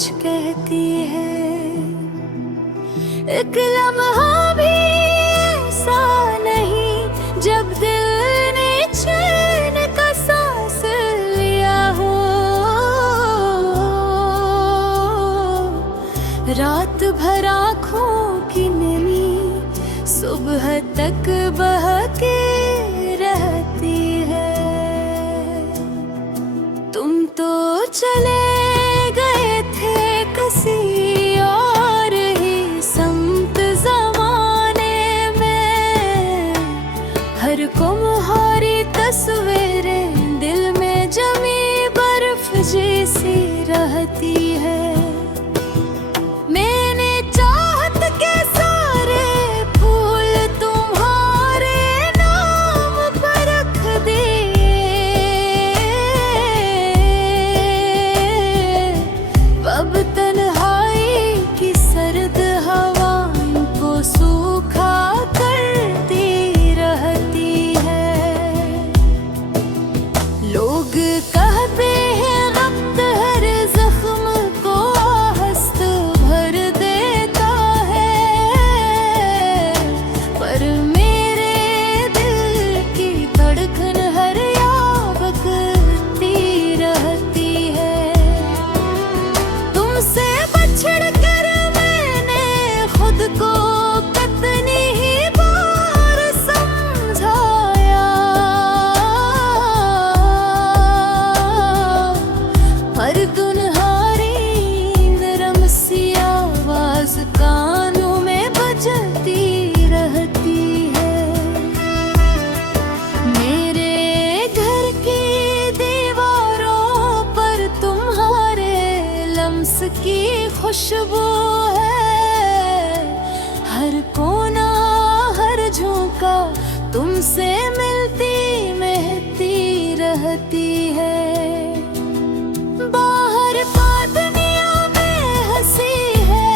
कुछ कहती है। एक लम्हा भी ऐसा नहीं जब दिल ने चैन का सांस लिया हो। रात भर आँखों की नमी सुबह तक बहके रहती है। तुम तो चले गए थे किसी और ही संत ज़माने में। हर तुम्हारी तस्वीरें दिल में जमी बर्फ जैसी रहती है। मैंने चाहत के सारे फूल तुम्हारे नाम पर रख दिए। अब तन्हाई की सर्द हवा को सूखा करती रहती है। लोग कहते हैं वक्त हर जख्म को हस्त भर देता है, पर मेरे दिल की धड़कन हर याद करती रहती है। तुमसे बछड़ कर मैंने खुद को कितनी ही बार समझाया। हर तुम्हारी नरम सी आवाज कानों में बजती रहती है। मेरे घर की दीवारों पर तुम्हारे लम्स की खुशबू है। हर कोना हर झोंका तुमसे मिलती महकती रहती है। बाहर दुनिया में हंसी है,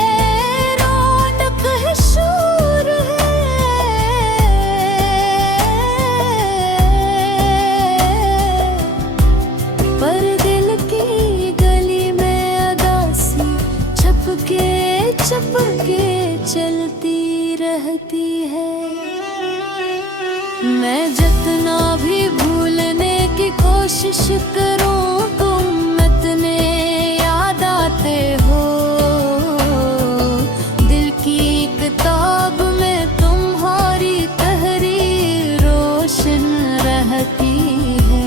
रौनक है, शोर है, पर दिल की गली में अदासी छपके छपके चलती रहती है। मैं जितना भी भूलने की कोशिश करूं तुम इतने याद आते हो। दिल की किताब में तुम्हारी तहरीर रोशन रहती है।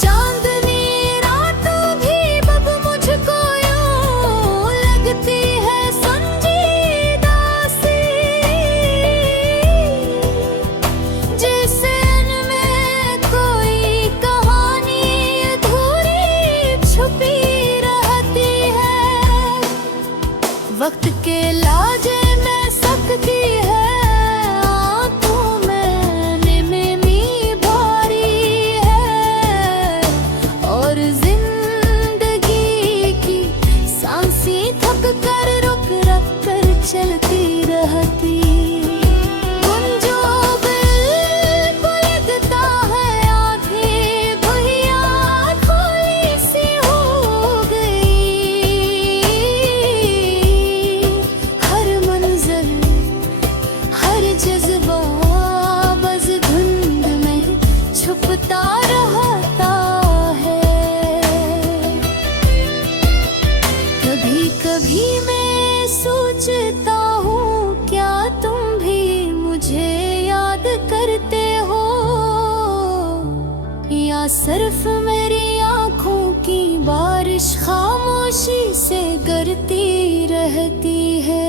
चांदनी रातों भी अब मुझको यूं लगती है संजीदा सी, जैसे इनमें कोई कहानी अधूरी छुपी रहती है। वक्त के लाजे में सकती है आंखों में निमी भारी है, और जिंदगी की सांसें थक कर रुक रुक कर चलती रहती। जो बिल्कुल लगता है आधी भैया थोड़ी सी हो गई। हर मंजर हर जज्बा बस धुंध में छुपता रहता है। कभी कभी मैं सोचता हूँ क्या तुम भी मुझे याद करते हो, या सिर्फ मेरी आंखों की बारिश खामोशी से गिरती रहती है।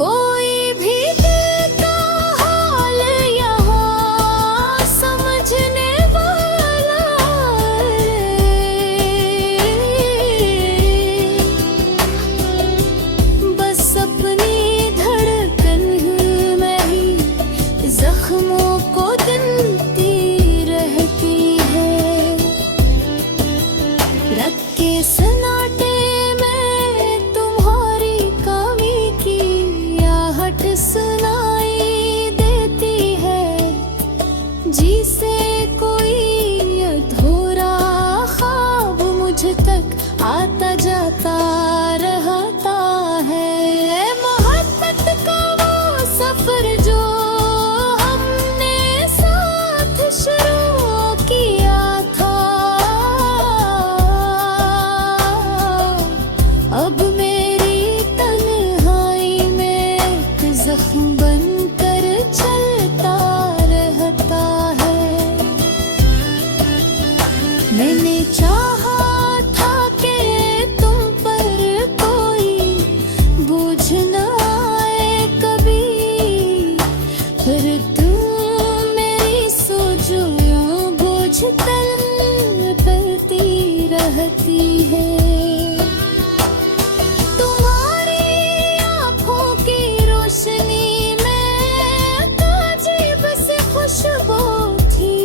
कोई भी दिल का हाल यहाँ समझने वाला है। बस अपनी धड़कन में ही जख्मों को दिलती रहती है। रात के सन्नाटे में तुम्हारी कमी की आहट सुनाई देती है, जिसे कोई अधूरा ख्वाब मुझ तक रहती है। तुम्हारी आँखों की रोशनी में अजीब सी खुशबू थी,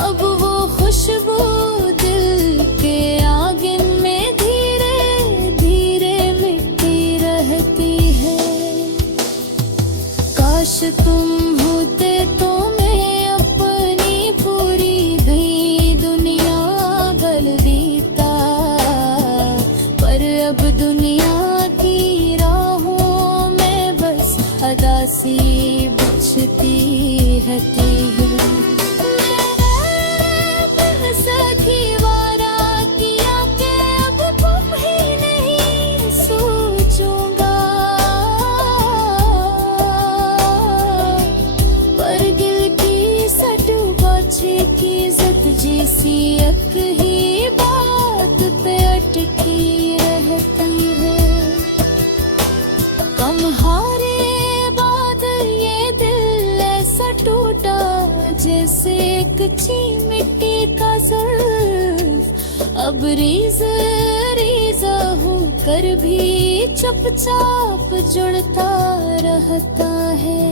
अब वो खुशबू दिल के आंगन में धीरे धीरे मिटती रहती है। काश तुम होते तो मैं अपनी पूरी गई दुनिया बल देता, पर अब दुनिया की राहों में बस अदासी बिछती रहती है। मैंने सखी वारा किया कि अब तुम ही नहीं सोचूंगा, पर दिल की सटू बाछे की इज्जत जैसी एक ही बात पे अटकी रहती है। कम हारे बाद ये दिल ऐसा टूटा जैसे कच्ची मिट्टी का ज़र्फ़, अब रेज़ा होकर भी चुपचाप जुड़ता रहता है।